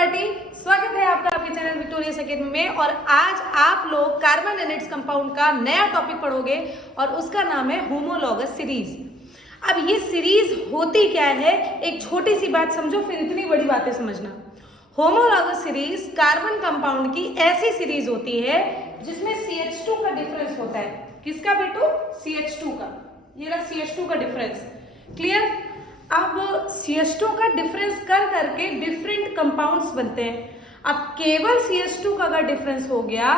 Everybody, स्वागत है आपका आपके चैनल विक्टोरियस एकेडमी में। और आज आप लोग कार्बन एनिड्स कंपाउंड का नया टॉपिक पढ़ोगे और उसका नाम है होमोलॉगस सीरीज। अब ये सीरीज होती क्या है, एक छोटी सी बात समझो, फिर इतनी बड़ी बातें समझना। होमोलॉगस सीरीज कार्बन कंपाउंड की ऐसी सीरीज होती है जिसमें CH2 का डिफरेंस होता है। किसका बेटो? CH2 का। ये रहा CH2 का डिफरेंस। क्लियर? अब CH2 का डिफरेंस कर करके डिफरेंट कंपाउंड्स बनते हैं। अब केवल CH2 का अगर डिफरेंस हो गया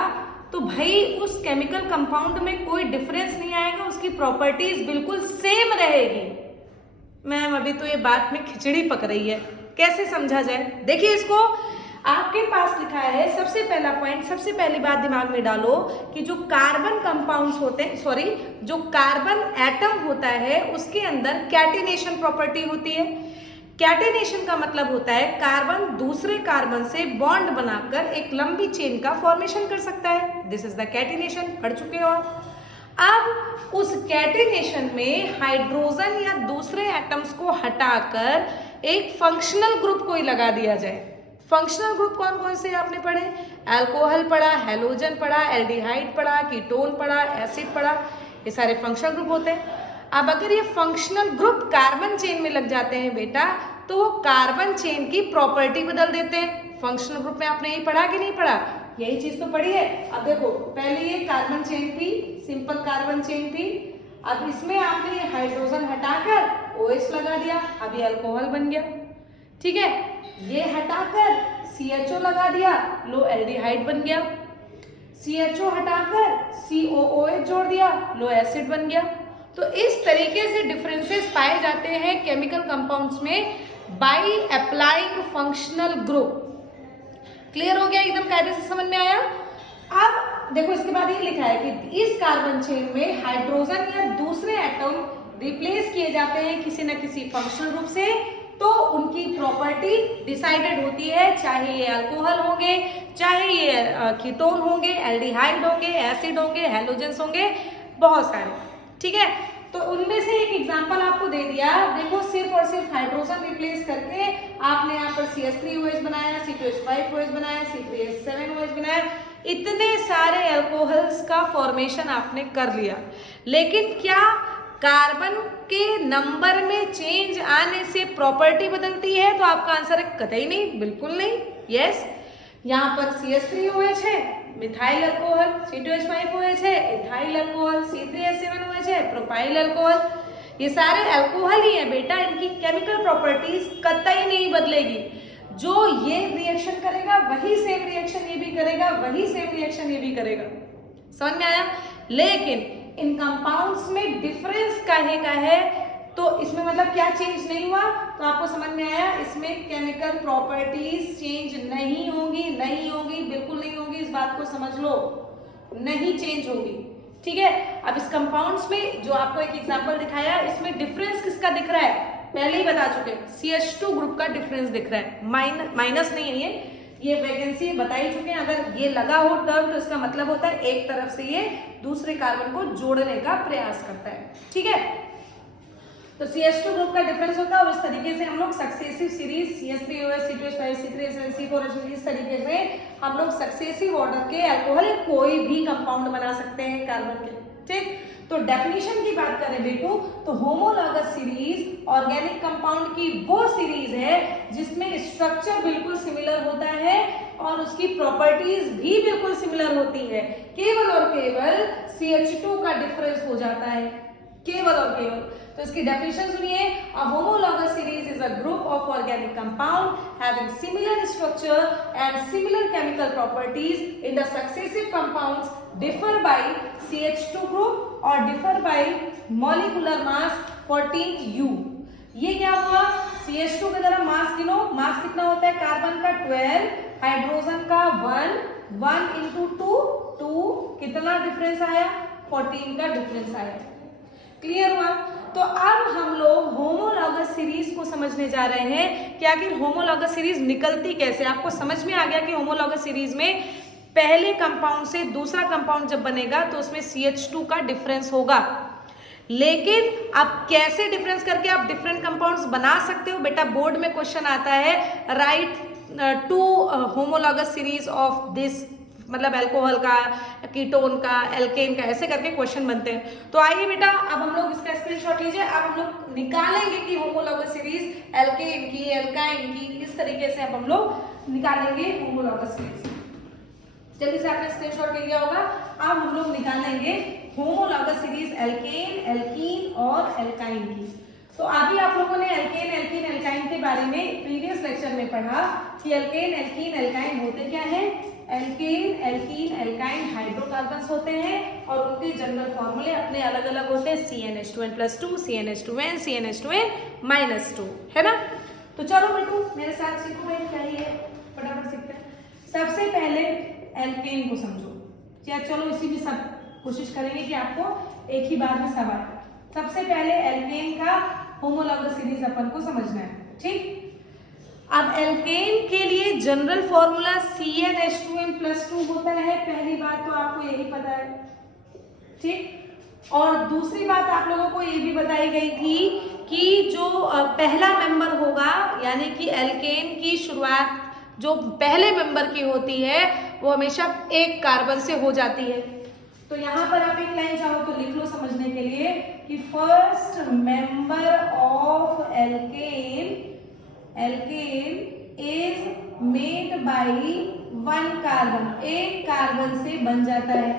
तो भाई उस केमिकल कंपाउंड में कोई डिफरेंस नहीं आएगा, उसकी प्रॉपर्टीज बिल्कुल सेम रहेगी। मैम अभी तो ये बात में खिचड़ी पक रही है, कैसे समझा जाए? देखिए इसको, आपके पास लिखा है सबसे पहला पॉइंट, सबसे पहली बात दिमाग में डालो कि जो कार्बन कंपाउंड्स होते हैं, सॉरी जो कार्बन एटम होता है उसके अंदर कैटिनेशन प्रॉपर्टी होती है। कैटिनेशन का मतलब होता है कार्बन दूसरे कार्बन से बॉन्ड बनाकर एक लंबी चेन का फॉर्मेशन कर सकता है। This is the catenation. पढ़ चुके हो आप। अब उस कैटिनेशन में हाइड्रोजन या दूसरे एटम्स को हटाकर एक फंक्शनल ग्रुप कोई लगा दिया जाए। फंक्शनल ग्रुप कौन कौन से आपने पढ़े? अल्कोहल पढ़ा, हैलोजन पढ़ा, एल्डिहाइड पढ़ा, कीटोन पढ़ा, एसिड पढ़ा, ये सारे फंक्शनल ग्रुप होते हैं। अब अगर ये फंक्शनल ग्रुप कार्बन चेन में लग जाते हैं बेटा, तो वो कार्बन चेन की प्रॉपर्टी बदल देते हैं। फंक्शनल ग्रुप में आपने यही पढ़ा कि नहीं पढ़ा? यही चीज तो पढ़ी है। अब देखो, पहले ये कार्बन चेन थी, सिंपल कार्बन चेन थी। अब इसमें आपने ये हाइड्रोजन हटाकर OH लगा दिया, अब ये अल्कोहल बन गया। ठीक है, ये हटाकर CHO लगा दिया, लो एल्डिहाइड बन गया। CHO हटाकर COOH जोड़ दिया, लो एसिड बन गया। तो इस तरीके से डिफरेंसेस पाए जाते हैं केमिकल कंपाउंड्स में by applying functional group. Clear हो गया? एकदम कायदे से समझ में आया? अब देखो इसके बाद ये लिखा है कि इस कार्बन चेन में हाइड्रोजन या दूसरे एटम रिप्लेस किए जाते हैं किसी न किसी फंक्शनल ग्रुप से, तो उनकी प्रॉपर्टी डिसाइडेड होती है। चाहे ये अल्कोहल होंगे, चाहे ये कीटोन होंगे, एल्डिहाइड होंगे, एसिड होंगे, हैलोजेंस होंगे, बहुत सारे। ठीक है, तो उनमें से एक एग्जांपल आपको दे दिया। देखो, सिर्फ और सिर्फ हाइड्रोजन रिप्लेस करके आपने यहाँ पर CH3OH बनाया, C2H5OH बनाया, C3H7OH बनाया, इतने सारे अल्कोहल्स का फॉर्मेशन आपने कर लिया। लेकिन क्या कार्बन के नंबर में चेंज आने से प्रॉपर्टी बदलती है? तो आपका आंसर है कतई नहीं, बिल्कुल नहीं। यस, यहाँ पर CH3OH है, मिथाइल अल्कोहल, C2H5OH है, इथाइल अल्कोहल, C3H7OH है, प्रोपाइल अल्कोहल। ये सारे अल्कोहल ही है बेटा, इनकी केमिकल प्रॉपर्टीज कतई नहीं बदलेगी। जो ये रिएक्शन करेगा वही सेम रिएक्शन ये भी करेगा, वही सेम रिएक्शन ये भी करेगा। समझ में आया? लेकिन इन कंपाउंड्स में डिफरेंस काहे का है, तो इसमें मतलब क्या चेंज नहीं हुआ? तो आपको समझ में आया, इसमें केमिकल प्रॉपर्टीज चेंज नहीं होंगी, नहीं होंगी, बिल्कुल नहीं होंगी। इस बात को समझ लो, नहीं चेंज होगी। ठीक है, अब इस कंपाउंड्स में जो आपको एक एग्जांपल दिखाया, इसमें डिफरेंस किसका दिख रहा है? पहले ही बता चुके, CH2 ग्रुप का डिफरेंस दिख रहा है। माइनस नहीं है ये वैकेंसी बता ही चुके हैं। अगर ये लगा हो टर्म तो इसका मतलब होता है एक तरफ से ये दूसरे कार्बन को जोड़ने का प्रयास करता है। ठीक है, तो CH2 ग्रुप का डिफरेंस होता है और इस तरीके से हम लोग successive series CH3OH, C2H5, C3H7, C4H, इस तरीके से हम लोग सक्सेसिव ऑर्डर के अल्कोहल कोई भी कंपाउंड बना सकते हैं कार्बन के। ठीक, तो डेफिनेशन की बात करें बेटू, तो होमोलॉगस सीरीज ऑर्गेनिक कंपाउंड की वो सीरीज है जिसमें स्ट्रक्चर बिल्कुल सिमिलर होता है और उसकी प्रॉपर्टीज भी बिल्कुल सिमिलर होती है। केवल और केवल CH2 का डिफरेंस हो जाता है, केवल और केवल। तो इसकी डेफिनेशन सुनिए, a homologous series is a group of organic compound having similar structure and similar chemical properties in the successive compounds differ by CH2 group और differ by molecular mass 14U। ये क्या हुआ? CH2 की तरह मास गिनो, मास कितना होता है? कार्बन का 12, हाइड्रोजन का 1 into 2, कितना डिफरेंस आया? 14 का डिफरेंस आया। क्लियर हुआ? तो अब हम लोग होमोलॉगस सीरीज को समझने जा रहे हैं कि आखिर होमोलॉगस सीरीज निकलती कैसे। आपको समझ में आ गया कि होमोलॉगस सीरीज में पहले कंपाउंड से दूसरा कंपाउंड जब बनेगा तो उसमें CH2 का डिफरेंस होगा। लेकिन अब कैसे डिफरेंस करके आप डिफरेंट कंपाउंड्स बना सकते हो? बेटा बोर्ड में क्वेश्चन आता है, right to homologous series of this, मतलब अल्कोहल का, कीटोन का, एल्केन का, ऐसे करके क्वेश्चन बनते हैं। तो आइए बेटा अब हम लोग इसका स्क्रीनशॉट लीजिए। अब हम लोग निकालेंगे कि होमोलॉगस सीरीज एल्केन की, एल्काइन की, इस तरीके से अब हम लोग निकालेंगे होमोलॉगस सीरीज। जल्दी से आपने स्क्रीनशॉट ले लिया होगा। अब हम लोग निकालेंगे होमोलॉगस सीरीज एल्केन, एल्कीन और एल्काइन की। तो अभी आप लोगों ने एल्केन, एल्कीन, एल्काइन के बारे में प्रीवियस लेक्चर में पढ़ा कि एल्केन, एल्कीन, एल्काइन होते क्या है। एल्केन, एल्कीन, एल्काइन हाइड्रोकार्बन्स होते हैं और उनके जनरल फॉर्मूले अपने अलग अलग होते हैं, CnH2n+2, CnH2n, CnH2n-2, है ना। तो चलो बेटू मेरे साथ सीखो भाई, क्या ही है, फटाफट सीखते हैं। सबसे पहले एल्केन को समझो, या चलो इसी भी सब कोशिश करेंगे कि आपको एक ही बार में सब आए। सबसे पहले एल्केन का होमोलॉगस सीरीज अपन को समझना है, ठीक। अब एल्केन के लिए जनरल फॉर्मूला CnH2n+2 होता है, पहली बात तो आपको यही पता है, ठीक। और दूसरी बात आप लोगों को ये भी बताई गई थी कि जो पहला मेंबर होगा, यानी कि एल्केन की शुरुआत जो पहले मेंबर की होती है वो हमेशा एक कार्बन से हो जाती है। तो यहाँ पर आप एक लाइन चाहो तो लिख लो समझने के लिए कि first member of alkene is made by one carbon, एक कार्बन से बन जाता है।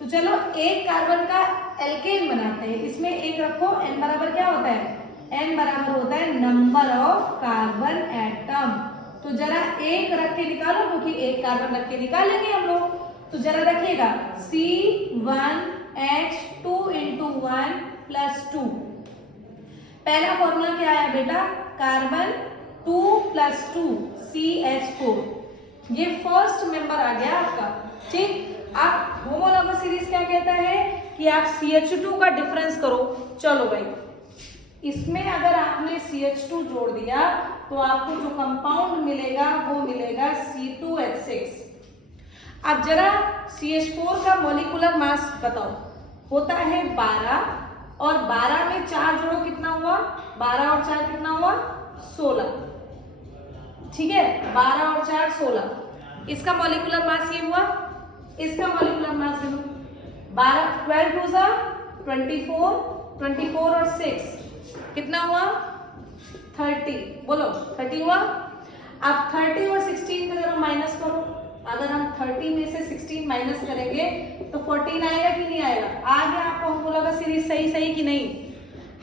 तो चलो एक कार्बन का एल्केन बनाते हैं, इसमें एक रखो, n बराबर क्या होता है, n बराबर होता है नंबर ऑफ कार्बन एटम। तो जरा एक रख के निकालो, क्योंकि एक कार्बन रख के निकालेंगे हम लोग। तो जरा रखिएगा C1H2 × 1+2। पहला फॉर्मूला क्या आया बेटा, कार्बन 2+2 CH4, ये फर्स्ट मेंबर आ गया आपका, ठीक। आप होमोलॉगस सीरीज क्या कहता है कि आप CH2 का डिफरेंस करो। चलो भाई, इसमें अगर आपने CH2 जोड़ दिया तो आपको जो कंपाउंड मिलेगा वो मिलेगा C2H6। अब जरा CH4 का मॉलिक्यूलर मास बताओ, होता है 12, और 12 में 4 जोड़ो कितना हुआ, 12 और 4 कितना हुआ, 16, ठीक है। 12 और 4 16। इसका मॉलिक्यूलर मास ये हुआ, इसका मॉलिक्यूलर मास 12, 12 2 सा 24, 24 और 6 कितना हुआ, 30, बोलो 30 हुआ। अब 30 और 16 का जरा माइनस करो, अगर हम 30 में से 16 माइनस करेंगे तो 14 आएगा कि नहीं आएगा, आ गया आपको होमोलॉगस सीरीज सही कि नहीं।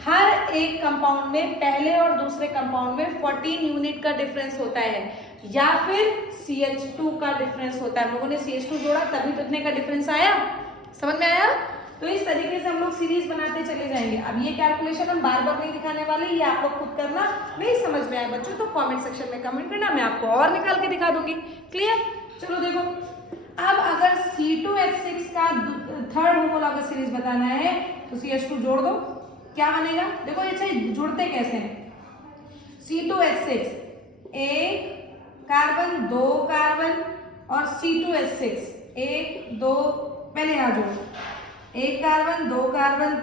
हर एक कंपाउंड में पहले और दूसरे कंपाउंड में 14 यूनिट का डिफरेंस होता है, या फिर CH2 का डिफरेंस होता है। हम लोगों ने CH2 जोड़ा तभी तो इतने का डिफरेंस आया, समझ में आया। तो इस तरीके से हम लोग सीरीज बनाते चले जाएंगे। अब ये कैलकुलेशन हम बार बार नहीं दिखाने वाले, ये आप लोग खुद करना। नहीं समझ में आए बच्चों तो कमेंट सेक्शन में कमेंट करना, मैं आपको और निकाल के दिखा दूंगी। क्लियर, चलो देखो, अब अगर C2H6 का थर्ड होमोलॉगस सीरीज बताना है तो CH2 जोड़ दो, क्या बनेगा, देखो ये जुड़ते कैसे हैं। C2H6 एक कार्बन, 2 कार्बन, और C2H6 1 2, पहले यहाँ जोड़ो, एक carbon, 2 carbon,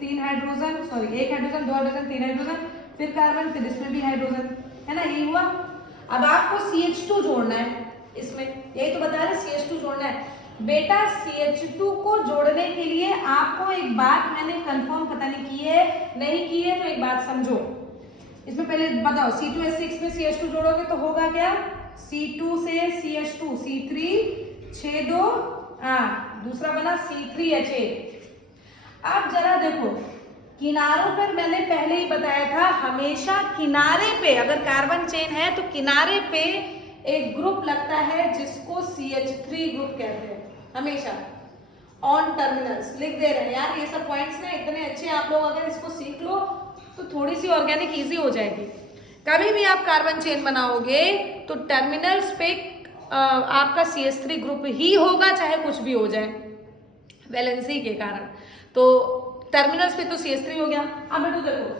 3 hydrogen, sorry 1 hydrogen, 2 hydrogen, 3 hydrogen, फिर कार्बन, फिर इसमें भी हाइड्रोजन, है ना, ये हुआ। अब आपको CH2 जोड़ना है इसमें, यही तो बता रहे CH2 जोड़ना है बेटा। CH2 को जोड़ने के लिए आपको एक बात मैंने कंफर्म पता नहीं की है, नहीं की है तो एक बात समझो। इसमें पहले बताओ, C2H6 में CH2 जोड़ोगे तो होगा क्या, C2 से CH2 C3 6 2 8, दूसरा बना C3H8। अब जरा देखो, किनारों पर मैंने पहले ही बताया था, हमेशा किनारे पे अगर कार्बन चेन है तो किनारे पे एक ग्रुप लगता है जिसको CH3 ग्रुप कहते हैं, हमेशा ऑन टर्मिनल्स लिख दे रहे हैं यार। ये सब पॉइंट्स ना इतने अच्छे, आप लोग अगर इसको सीख लो तो थोड़ी सी ऑर्गेनिक इजी हो जाएगी। कभी भी आप कार्बन चेन बनाओगे तो टर्मिनल्स पे आपका CH3 ग्रुप ही होगा, चाहे कुछ भी हो जाए वैलेंसी के कारण। तो टर्मिनल्स पे तो CH3 हो गया। अब बेटो देखो,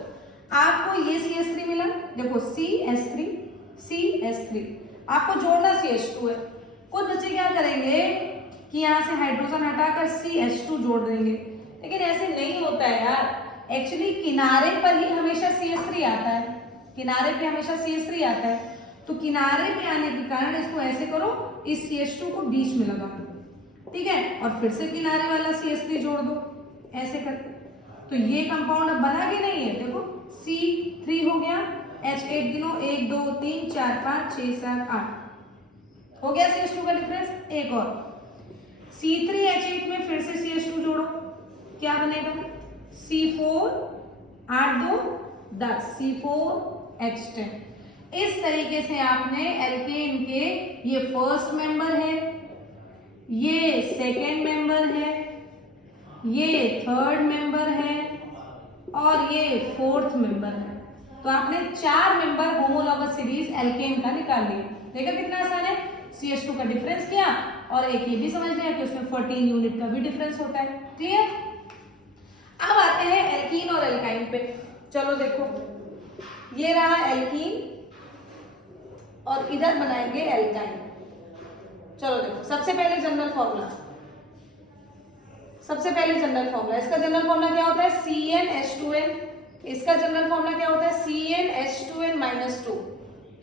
आपको ये CH3 मिला, देखो CH3 आपको जोड़ना CH2 है। कुछ बच्चे क्या करेंगे कि यहाँ से हाइड्रोजन हटाकर CH2 जोड़ देंगे, लेकिन ऐसे नहीं होता है यार। एक्चुअली किनारे पर ही हमेशा CH3 आता है, किनारे पे हमेशा CH3 आता है। तो किनारे पे आने के कारण इसको ऐसे करो, इस CH2 को बीच में लगा दो, ठीक है, और फिर से किनारे वाला CH3 जोड़ दो ऐसे करके। तो ये कंपाउंड अब बना के नहीं है, देखो C3 हो गया, H8 गिनो, 1 2 3 4 5 6 7 8 हो गया CH2 का डिफरेंस। एक और C3H8 में फिर से CH2 जोड़ो, क्या बनेगा, C4 8 2 10 C4H10। इस तरीके से आपने एल्केन के ये फर्स्ट मेंबर है, ये सेकेंड मेंबर है, ये थर्ड मेंबर है और ये फोर्थ मेंबर है। तो आपने 4 मेंबर होमोलॉगस सीरीज एल्केन का निकाल लिया। देखा कितना आसान है, CH2 का डिफरेंस किया और एक ये भी समझ लिया कि उसमें 14 यूनिट का भी डिफरेंस होता है। क्लियर। अब आते हैं एल्कीन और एल्काइन पे। चलो देखो, ये रहा एल्कीन और इधर बनाएंगे एल्काइन। चलो देखो, सबसे पहले जनरल फॉर्मूला, इसका जनरल फॉर्मूला क्या होता है, CnH2n। इसका जनरल फॉर्मूला क्या होता है, CnH2n-2,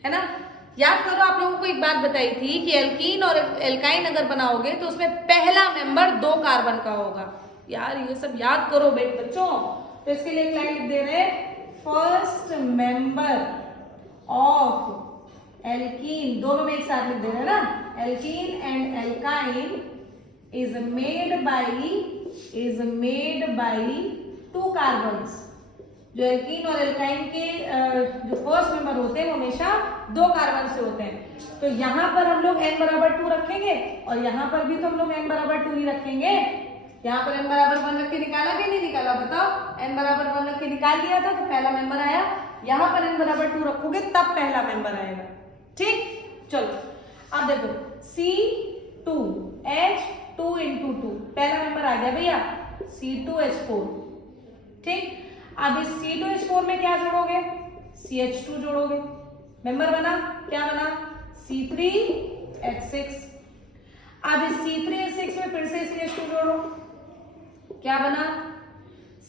है ना। याद करो, आप लोगों को एक बात बताई थी कि एल्कीन और एल्काइन अगर बनाओगे तो उसमें पहला मेंबर 2 कार्बन का होगा। यार ये सब याद करो बच्चों। तो इसके लिए एक लाइन लिख दे रहे, फर्स्ट मेंबर ऑफ एल्कीन, दोनों में एक साथ लिख दे रहे हैं ना, alkene and alkyne is made by 2 carbons. जो एल्कीन और एल्काइन के जो फर्स्ट मेंबर होते हैं वो हमेशा 2 कार्बन से होते हैं। तो यहाँ पर हम लोग n बराबर 2 रखेंगे और यहाँ पर भी तो हम लोग n बराबर 2 ही रखेंगे। यहाँ पर n बराबर 1 रख के निकाला कि नहीं निकाला, बताओ। n बराबर 1 रख के निकाल लिया था तो पहला मेंबर आया। यहाँ पर n बराबर 2 रखोगे तब पहला मेंबर आएगा। ठीक, चलो अब देखो C2H2 into 2, पहला मेंबर आ गया भैया C2H4। ठीक, अब इस C2H4 में क्या जोड़ोगे, CH2 जोड़ोगे, मेंबर बना, क्या बना, C3H6। अब इस C3H6 में फिर से CH2 जोड़ो, क्या बना,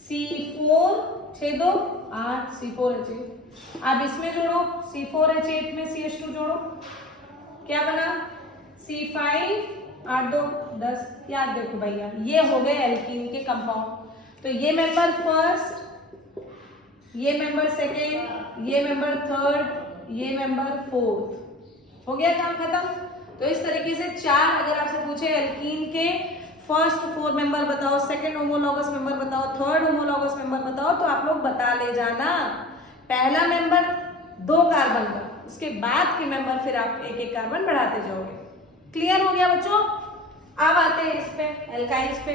C4 6 2 8 C4H8। अब इसमें जोड़ो, C4H8 में CH2 जोड़ो, क्या बना, C5 8 2 10। याद देखो भैया, ये हो गए एल्कीन के कंपाउंड। तो ये मेंबर फर्स्ट, ये मेंबर सेकेंड, ये मेंबर थर्ड, ये मेंबर फोर्थ, हो गया काम खत्म। तो इस तरीके से 4 अगर आपसे पूछे एल्कीन के फर्स्ट 4 मेंबर बताओ, सेकेंड होमोलॉगस मेंबर बताओ, थर्ड होमोलॉगस मेंबर बताओ, तो आप लोग बता ले जाना। पहला मेंबर 2 कार्बन का, उसके बाद के मेंबर फिर आप एक एक कार्बन बढ़ाते जाओगे। क्लियर हो गया बच्चों। अब आते हैं इस पे, एल्काइंस पे।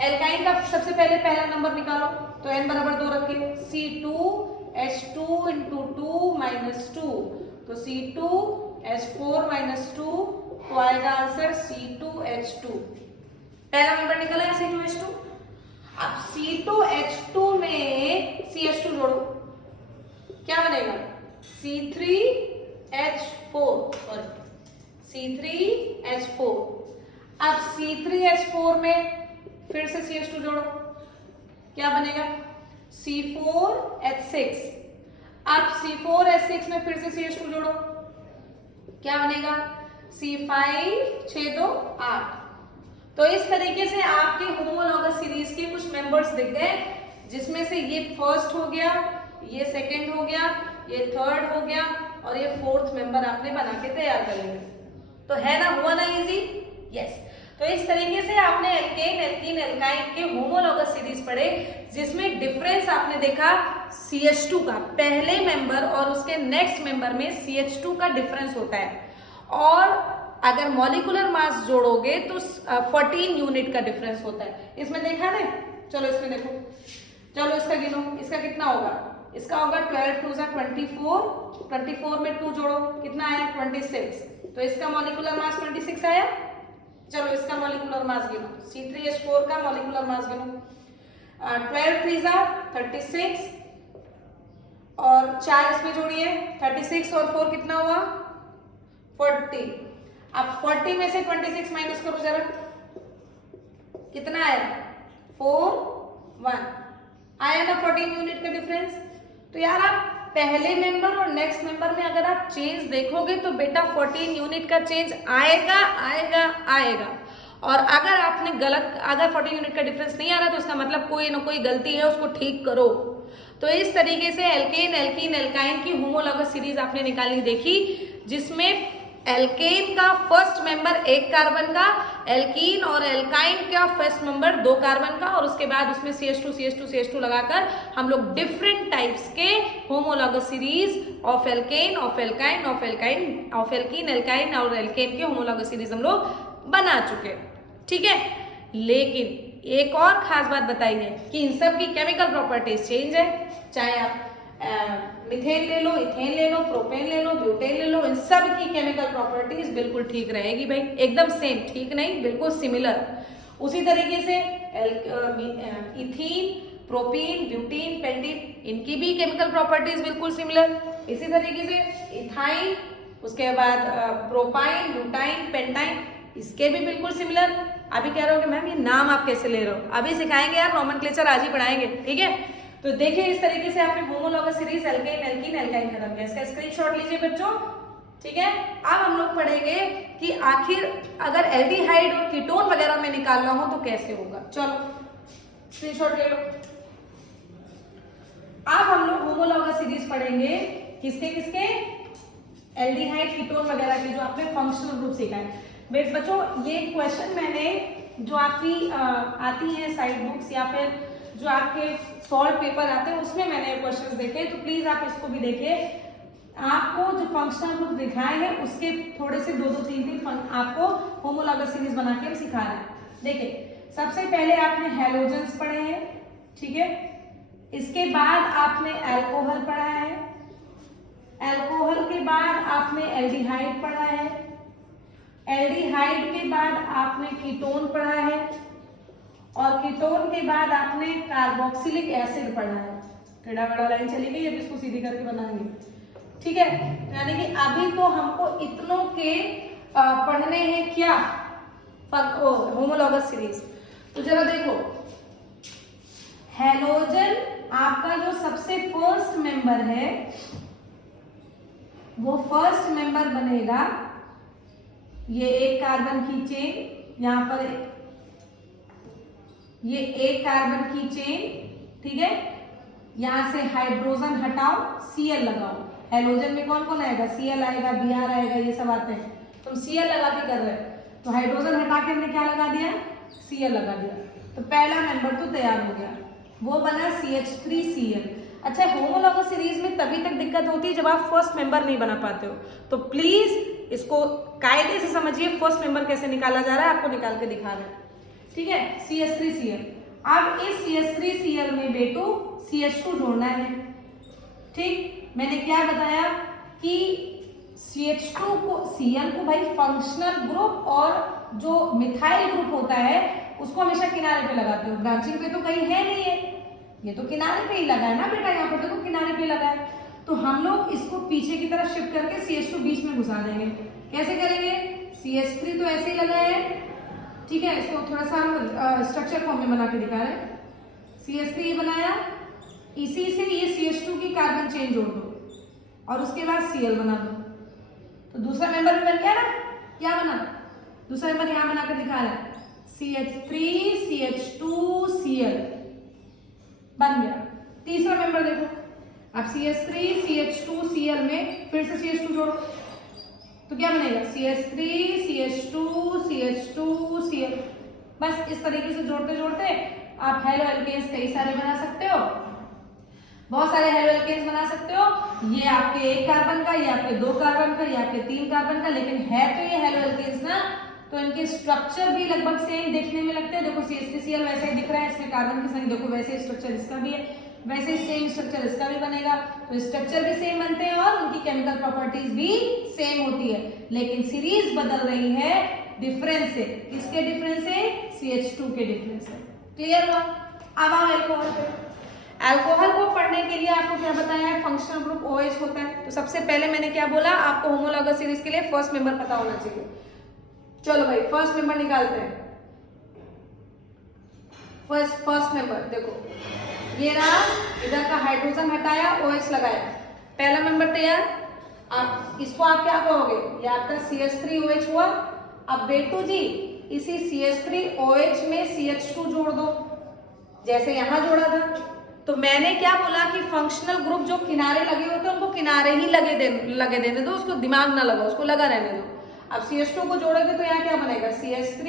एल्काइन का सबसे पहले पहला नंबर निकालो, तो n बराबर 2 रखे, C2H2 into 2 minus 2, तो C2H4 minus 2, तो आएगा आंसर C2H2। पहला नंबर निकला है C2H2। अब C2H2 में CH2 जोड़ो, क्या बनेगा, C3H4, सॉरी C3H4। अब C3H4 में फिर से CH2 जोड़ो, क्या बनेगा, C4H6। अब C4H6 में फिर से CH2 जोड़ो, क्या बनेगा, C5 6 2 8। तो इस तरीके से आपके होमोलॉगस सीरीज के कुछ मेंबर्स दिख गए, जिसमें से ये फर्स्ट हो गया, ये सेकंड हो गया, ये थर्ड हो गया और ये फोर्थ मेंबर आपने बना के तैयार कर लिया। तो है ना, हुआ ना इजी, यस। तो इस तरीके से आपने एल्केन, एल्कीन, एल्काइन के होमोलॉगस सीरीज पढ़े, जिसमें डिफरेंस आपने देखा CH2 का, पहले मेंबर और उसके नेक्स्ट मेंबर में CH2 का डिफरेंस होता है। और अगर मॉलिक्यूलर मास जोड़ोगे तो 14 यूनिट का डिफरेंस होता है। इसमें देखा ना, चलो इसमें देखो, चलो इसका गिनो, इसका कितना होगा, इसका होगा 12 2 24, 24 में 2 जोड़ो, कितना आया 26, तो इसका मॉलिक्यूलर मास 26 आया। चलो इसका मॉलिक्यूलर मास गिनो, C3H4 का मॉलिक्यूलर मास गिनो, 12 3 36 और 4 इसमें जोड़िए, 36 और 4 कितना हुआ 40। अब 40 में से 26 माइनस करो जरा, कितना आया 4 1 आया ना, 14 यूनिट का डिफरेंस। तो यार आप पहले मेंबर और नेक्स्ट मेंबर में अगर आप चेंज देखोगे तो बेटा 14 यूनिट का चेंज आएगा आएगा आएगा। और अगर आपने अगर 14 यूनिट का डिफरेंस नहीं आ रहा तो उसका मतलब कोई ना कोई गलती है, उसको ठीक करो। तो इस तरीके से एल्केन एल्कीन एल्काइन की होमोलॉगस सीरीज आपने निकालनी देखी, जिसमें एल्केन का फर्स्ट मेंबर एक कार्बन का, एल्कीन और एल्काइन का फर्स्ट मेंबर 2 कार्बन का, और उसके बाद उसमें CH2 CH2 CH2 लगाकर हम लोग डिफरेंट टाइप्स के homologous series of alkene of alkyne of alkyne of alkene alkyne और एल्केन के होमोलॉगस सीरीज हम लोग बना चुके, ठीक है। लेकिन एक और खास बात बताइए कि इन सब की केमिकल प्रॉपर्टीज चेंज है, चाहे आप मिथेन ले लो, इथेन ले लो, प्रोपेन ले लो, ब्यूटेन ले लो, इन सब की केमिकल प्रॉपर्टीज बिल्कुल ठीक रहेगी भाई, एकदम सेम, ठीक नहीं बिल्कुल सिमिलर। उसी तरीके से इथीन, प्रोपीन, ब्यूटीन, पेंटीन, इनकी भी केमिकल प्रॉपर्टीज बिल्कुल सिमिलर। इसी तरीके से इथाइन, उसके बाद प्रोपाइन, ब्यूटाइन, पेंटाइन, इसके भी बिल्कुल सिमिलर। अभी कह रहे हो कि मैम ये नाम आप कैसे ले रहे हो, अभी सिखाएंगे यार, नोमेनक्लेचर आज ही पढ़ाएंगे, ठीक है। तो देखिए इस तरीके से आपने homologous series alkane alkene alkyne खत्म किया, इसका स्क्रीनशॉट लीजिए बच्चों, ठीक है। अब हम लोग पढ़ेंगे कि आखिर अगर एल्डिहाइड और कीटोन वगैरह में निकालना हो तो कैसे होगा। चलो स्क्रीनशॉट ले लो। अब हम लोग होमोलॉगस सीरीज पढ़ेंगे किसके किसके, एल्डिहाइड कीटोन वगैरह की, जो आपने फंक्शनल ग्रुप सीखा है। बच्चों ये क्वेश्चन मैंने जो आपकी आती है साइड बुक्स या फिर जो आपके सॉल्व पेपर आते हैं उसमें मैंने क्वेश्चंस देखे, तो प्लीज आप इसको भी देखिए। आपको जो फंक्शनल ग्रुप दिखाए हैं उसके थोड़े से 2-3 आपको होमोलॉगस सीरीज बना के हम सिखा रहे हैं। देखिए सबसे पहले आपने हैलोजेंस पढ़े हैं, ठीक है। इसके बाद आपने अल्कोहल पढ़ा है, अल्कोहल के बाद आपने एल्डिहाइड पढ़ा है, एल्डिहाइड के बाद आपने कीटोन पढ़ा है, और कीटोन के बाद आपने कार्बोक्सिलिक एसिड पढ़ा है। टेढ़ा मेढ़ा लाइन चली गई, अब इसको सीधी करके बनाएंगे, ठीक है। यानी कि अभी तो हमको इतनों के पढ़ने हैं क्या, होमोलॉगस सीरीज। तो जरा देखो, हैलोजन आपका जो सबसे फर्स्ट मेंबर है वो फर्स्ट मेंबर बनेगा, ये एक कार्बन की चेन, यहां पर ये एक कार्बन की चेन, ठीक है। यहां से हाइड्रोजन हटाओ, Cl लगाओ। हैलोजन में कौन कौन आएगा, Cl आएगा, Br आएगा, ये सब आते हैं। तुम Cl लगा के कर रहे हो, तो हाइड्रोजन हटा के हमने क्या लगा दिया, Cl लगा दिया, तो पहला मेंबर तो तैयार हो गया, वो बना CH3Cl। अच्छा, होमोलॉगस सीरीज में तभी तक दिक्कत होती है जब आप फर्स्ट मेंबर नहीं बना पाते हो, तो प्लीज इसको कायदे से समझिए, फर्स्ट मेंबर कैसे निकाला जा रहा है आपको निकाल के दिखा रहे हैं, ठीक है। CH3Cl, अब इस CH3Cl में बेटू CH2 जोड़ना है, ठीक। मैंने क्या बताया कि CH2 को, Cl को भाई फंक्शनल ग्रुप और जो मिथाइल ग्रुप होता है उसको हमेशा किनारे पे लगाते हो, ब्रांचिंग पे तो कहीं है नहीं है, ये तो किनारे पे ही लगा है ना बेटा, यहाँ पर देखो किनारे पे लगा है, तो हम लोग इसको पीछे की तरफ शिफ्ट करके CH2 बीच में घुसा देंगे। कैसे करेंगे, CH3 तो ऐसे ही लगा है, ठीक है, इसको थोड़ा सा हम स्ट्रक्चर फॉर्म में बना के दिखा रहे हैं। CH3 बनाया, इसी से ये CH2 की कार्बन चेन जोड़ दो और उसके बाद Cl बना दो, तो दूसरा मेंबर भी बन गया ना। क्या बना, दूसरा मेंबर यहां बना कर दिखा रहे हैं, CH3 CH2 Cl बन गया। तीसरा मेंबर देखो, अब CH3 CH2 Cl में फिर से CH2 जोड़ो, तो क्या बनेगा, CH3 CH2 CH2 Cl। बस इस तरीके से जोड़ते जोड़ते आप हेलो एल्केन्स कई सारे बना सकते हो, बहुत सारे हेलो एल्केन्स बना सकते हो। ये आपके एक कार्बन का, ये आपके 2 कार्बन का, ये आपके 3 कार्बन का, लेकिन है तो ये हेलो एल्केन्स ना, तो इनके स्ट्रक्चर भी लगभग सेम देखने में लगते हैं। देखो CH3Cl वैसे ही दिख रहा है, इसमें कार्बन की संख्या देखो, वैसे स्ट्रक्चर इसका भी है, वैसे सेम स्ट्रक्चर इसका भी बनेगा, तो स्ट्रक्चर भी सेम बनते हैं और उनकी केमिकल प्रॉपर्टीज भी सेम होती है, लेकिन सीरीज बदल रही है डिफरेंस से। किसके डिफरेंस से, CH2 के डिफरेंस से। क्लियर हुआ। अब आओ अल्कोहल पे। अल्कोहल को पढ़ने के लिए आपको क्या बताया है, फंक्शनल ग्रुप OH होता है। तो सबसे पहले मैंने क्या बोला, आपको होमोलॉगस सीरीज के लिए फर्स्ट मेंबर पता होना चाहिए। चलो भाई फर्स्ट मेंबर निकालते हैं। फर्स्ट मेंबर देखो, ये रहा, इधर का हाइड्रोजन हटाया, OH लगाया, पहला मेंबर तैयार। अब इसको आप क्या कहोगे, ये आपका CH3OH हुआ। अब बेटू जी इसी CH3OH में CH2 जोड़ दो, जैसे यहां जोड़ा था। तो मैंने क्या बोला कि फंक्शनल ग्रुप जो किनारे लगे होते हैं उनको किनारे ही लगे देने दो, उसको दिमाग ना लगाओ, उसको लगा रहने दो। अब CH2 को जोड़ोगे तो यहाँ क्या बनेगा, CH3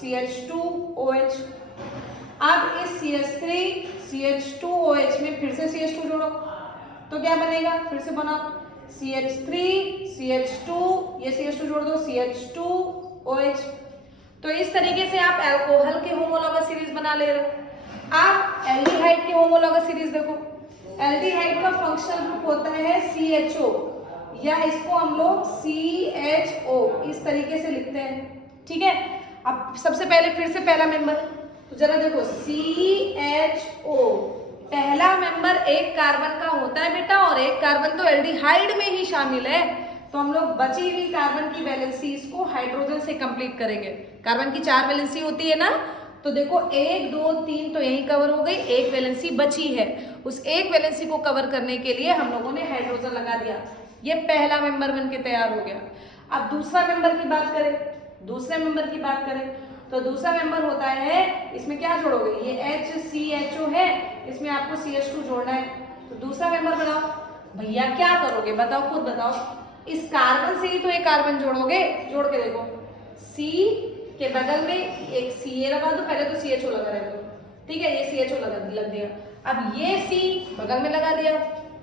CH2OH। अब इस CH3 CH2OH में फिर से CH2 जोड़ो तो क्या बनेगा, फिर से बनाओ CH3 CH2, ये CH2 जोड़ दो CH2OH। तो इस तरीके से आप अल्कोहल के होमोलॉगस सीरीज बना ले रहे हो। आप एल्डिहाइड के होमोलॉगस सीरीज देखो, एल्डिहाइड का फंक्शनल ग्रुप होता है CHO, या इसको हम लोग CHO इस तरीके से लिखते हैं, ठीक है। अब सबसे पहले फिर से पहला मेंबर, तो जरा देखो CHO, पहला मेंबर एक कार्बन का होता है बेटा, और एक कार्बन तो एल्डिहाइड में ही शामिल है। तो हम लोग बची हुई कार्बन की वैलेंसीज को हाइड्रोजन से कंप्लीट करेंगे। कार्बन की 4 वैलेंसी होती है ना, तो देखो 1 2 3 तो यही कवर हो गई, एक वैलेंसी बची है। उस एक वैलेंसी को कवर करने के लिए हम लोगों ने हाइड्रोजन लगा दिया, ये पहला मेंबर बनके तैयार हो गया। अब दूसरा मेंबर की बात करें, दूसरे मेंबर की बात करें तो दूसरा मेंबर होता है, इसमें क्या जोड़ोगे, ये HCHO है, इसमें आपको CH2 जोड़ना है। तो दूसरा मेंबर बनाओ। भैया क्या करोगे बताओ, खुद बताओ। इस कार्बन से ही तो एक कार्बन जोड़ोगे, जोड़ के देखो, C के बगल में एक CA लगा दो, पहले तो CHO लगा रहे दो, ठीक है, ये CHO लग दिया। अब ये C बगल में लगा दिया,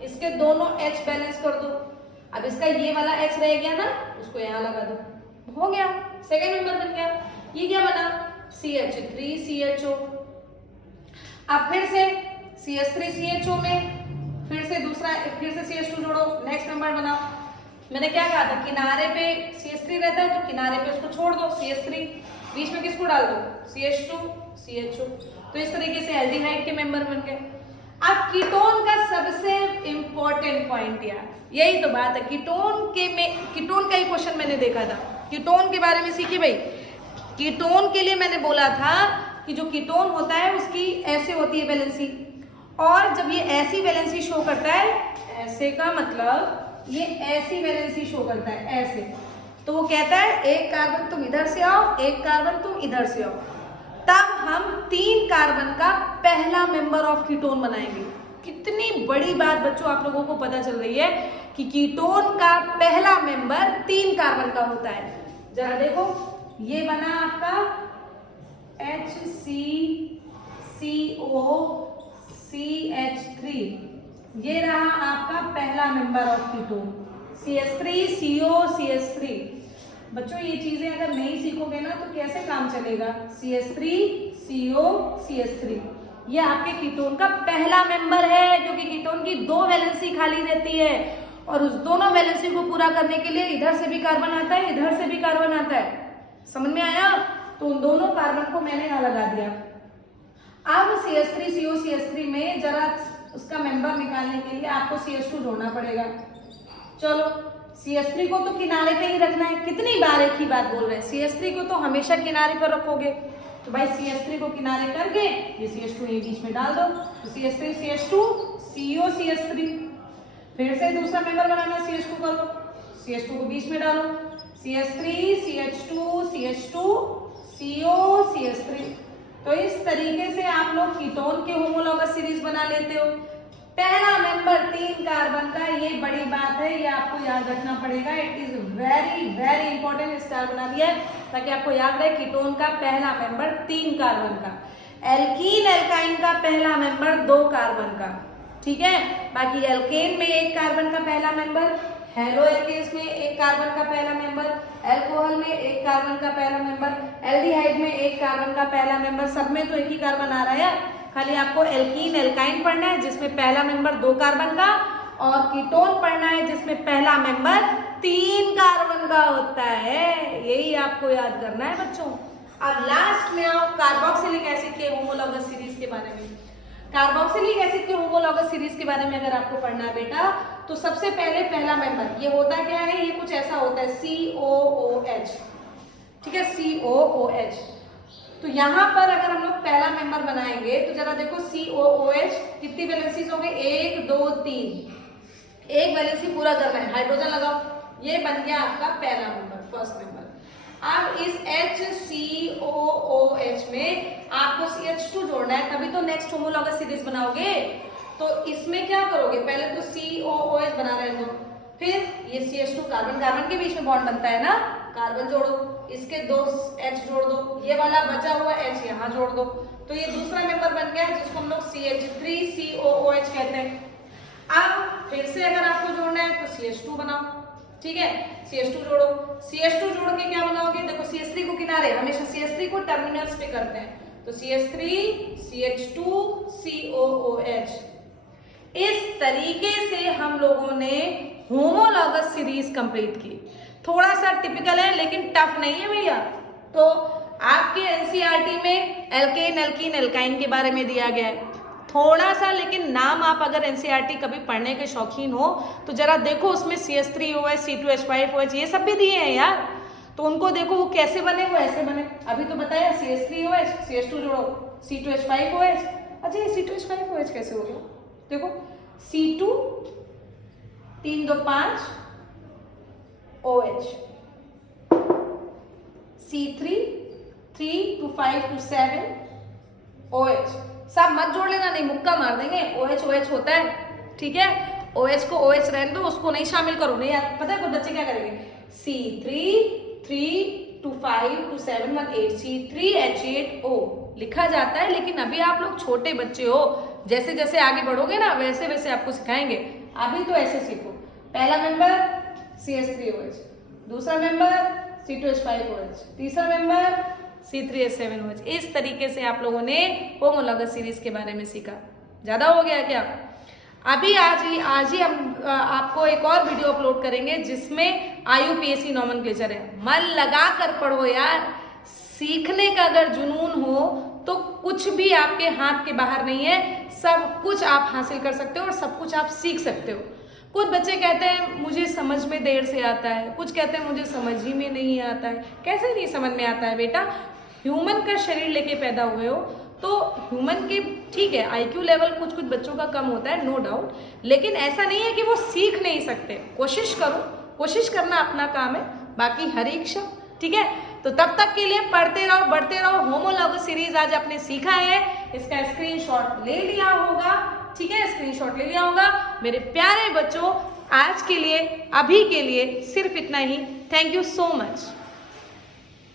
इसके दोनों H बैलेंस कर दो। अब इसका ये वाला H रह गया ना, उसको यहाँ लगा दो, हो गया, सेकेंड मेंबर बन गया। ये क्या बना, CH3CHO। अब फिर से CH3CHO में फिर से CH2 जोड़ो, नेक्स्ट मेंबर बनाओ। मैंने क्या कहा था, किनारे पे CH3 रहता है तो किनारे पे उसको छोड़ दो CH3, बीच में किसको डाल दो, CH2 CHO। तो इस तरीके से एल्डिहाइड के मेंबर बन गए। अब कीटोन का सबसे इंपॉर्टेंट पॉइंट यार, यही तो बात है, कीटोन का ही क्वेश्चन मैंने देखा था, कीटोन के बारे में सीखिए भाई। कीटोन के लिए मैंने बोला था कि जो कीटोन होता है उसकी ऐसे होती है वैलेंसी, और जब ये ऐसी वैलेंसी शो करता है, ऐसे का मतलब ये ऐसी वैलेंसी शो करता है ऐसे, तो वो कहता है एक कार्बन तुम इधर से आओ, एक कार्बन तुम इधर से आओ, तब हम 3 कार्बन का पहला मेंबर ऑफ कीटोन बनाएंगे। कितनी बड़ी बात बच्चों आप लोगों को पता चल रही है कि कीटोन का पहला मेंबर 3 कार्बन का होता है। जरा देखो, ये बना आपका HCCOCH3, ये रहा आपका पहला मेंबर ऑफ कीटोन, CH3COCH3। बच्चों ये चीजें अगर नहीं सीखोगे ना तो कैसे काम चलेगा। CH3COCH3 ये आपके कीटोन का पहला मेंबर है, क्योंकि कीटोन की 2 वैलेंसी खाली रहती है, और उस दोनों वैलेंसी को पूरा करने के लिए इधर से भी कार्बन आता है, इधर से भी कार्बन आता है। समझ में आया? तो उन दोनों कार्बन को मैंने यहाँ लगा दिया। अब CH3COCH3 में जरा उसका मेंबर निकालने के लिए आपको CH2 जोड़ना पड़ेगा। चलो, CH3 को तो किनारे पे ही रखना है, कितनी बार एक ही बात बोल रहे हैं, CH3 को तो हमेशा किनारे पर रखोगे, तो भाई CH3 को किनारे करके ये CH2 ये बीच में डाल दो, तो CH3 CH2 COCH3। फिर से दूसरा मेंबर बनाना, CH2 करो, CH2 को बीच में डालो, CH3 CH2 CH2 COCH3। तो इस तरीके से आप लोग कीटोन के होमोलॉगस सीरीज बना लेते हो। पहला मेंबर 3 कार्बन का, ये बड़ी बात है, ये आपको याद रखना पड़ेगा। It is very very important, star बना दिया है ताकि आपको याद रहे कीटोन का पहला मेंबर 3 कार्बन का, एल्कीन एल्काइन का पहला मेंबर 2 कार्बन का, ठीक है। बाकी एल्केन में 1 कार्बन का पहला मेंबर, हेलो एल्केन्स में 1 कार्बन का पहला मेंबर, अल्कोहल में 1 कार्बन का पहला मेंबर, एल्डिहाइड में 1 कार्बन का पहला मेंबर। सब में तो एक ही कार्बन आ रहा है, खाली आपको एल्कीन एल्काइन पढ़ना है जिसमें पहला मेंबर 2 कार्बन का, और कीटोन पढ़ना है जिसमें पहला मेंबर 3 कार्बन का होता है। यही आपको याद करना है बच्चों। अब लास्ट में आओ कार्बोक्सिलिक एसिड के होमोलॉगस सीरीज के बारे में। कार्बोक्सिलिक एसिड के होमोलॉगस सीरीज के बारे में अगर आपको पढ़ना है बेटा, तो सबसे पहले पहला मेंबर ये होता क्या है, ये कुछ ऐसा होता है COOH, ठीक है, COOH। तो यहाँ पर अगर हम लोग पहला मेंबर बनाएंगे तो जरा देखो COOH कितनी वैलेंसीज हो गई, 1 2 3, एक वैलेंसी पूरा करना है, हाइड्रोजन लगाओ, ये बन गया आपका पहला मेंबर, फर्स्ट मेंबर। अब इस HCOOH में आपको CH2 जोड़ना है, तभी तो नेक्स्ट होमोलॉगस सीरीज बनाओगे। तो इसमें क्या करोगे, पहले तो COOH बना रहे हो, फिर ये CH2 कार्बन कार्बन के बीच में बॉन्ड बनता है ना, कार्बन जोड़ो, इसके 2 H जोड़ दो, ये वाला बचा हुआ H यहाँ जोड़ दो, तो ये दूसरा मेंबर बन गया जिसको हम लोग CH3COOH कहते हैं। अब फिर से अगर आपको जोड़ना है तो CH2 बनाओ, ठीक है, CH2 जोड़ो, CH2 जोड़ के क्या बनाओगे, देखो CH3 को किनारे, हमेशा CH3 को टर्मिनल्स पे करते हैं, तो CH3 CH2 COOH। इस तरीके से हम लोगों ने होमोलॉगस सीरीज कंप्लीट की। थोड़ा सा टिपिकल है लेकिन टफ नहीं है भैया। तो आपके एनसीईआरटी में एल्केन एल्कीन एल्काइन के बारे में दिया गया है थोड़ा सा, लेकिन नाम आप अगर एनसीईआरटी कभी पढ़ने के शौकीन हो तो जरा देखो, उसमें CH3OH C2H5OH ये सब भी दिए हैं यार, तो उनको देखो वो कैसे बने, वो ऐसे बने। अभी तो बताया CH3OH, CH2 जोड़ो C2H5OH। अच्छा ये C2H5OH कैसे हो गया, देखो C2 3 2 5 OH, C3 3 2 5 2 7 OH। सब मत जोड़ लेना, नहीं मुक्का मार देंगे, OH OH होता है, ठीक है, OH को OH रहने दो, उसको नहीं शामिल करो। नहीं यार, पता है कुछ बच्चे क्या करेंगे, C3 3 2 5 2 7 1 8 C3H8O लिखा जाता है, लेकिन अभी आप लोग छोटे बच्चे हो, जैसे जैसे आगे बढ़ोगे ना वैसे वैसे आपको सिखाएंगे। अभी तो ऐसे सीखो, पहला मेंबर CH3OH, दूसरा मेंबर C2H5OH, तीसरा मेंबर C3H7OH। इस तरीके से आप लोगों ने होमोलॉगस सीरीज के बारे में सीखा। ज्यादा हो गया क्या? अभी आज ही हम आपको एक और वीडियो अपलोड करेंगे जिसमें IUPAC नॉमेनक्लेचर है। मन लगा कर पढ़ो यार, सीखने का अगर जुनून हो तो कुछ भी आपके हाथ के बाहर नहीं है, सब कुछ आप हासिल कर सकते हो और सब कुछ आप सीख सकते हो। कुछ बच्चे कहते हैं मुझे समझ में देर से आता है, कुछ कहते हैं मुझे समझ ही में नहीं आता है। कैसे नहीं समझ में आता है बेटा, ह्यूमन का शरीर लेके पैदा हुए हो तो ह्यूमन के ठीक है IQ लेवल कुछ कुछ बच्चों का कम होता है, नो डाउट, लेकिन ऐसा नहीं है कि वो सीख नहीं सकते। कोशिश करो, कोशिश करना अपना काम है, बाकी हर इच्छा, ठीक है। तो तब तक के लिए पढ़ते रहो, बढ़ते रहो। होमोलॉगस सीरीज आज आपने सीखा है, इसका स्क्रीनशॉट ले लिया होगा, ठीक है, स्क्रीनशॉट ले लिया होगा। मेरे प्यारे बच्चों, आज के लिए, अभी के लिए सिर्फ इतना ही। Thank you so much.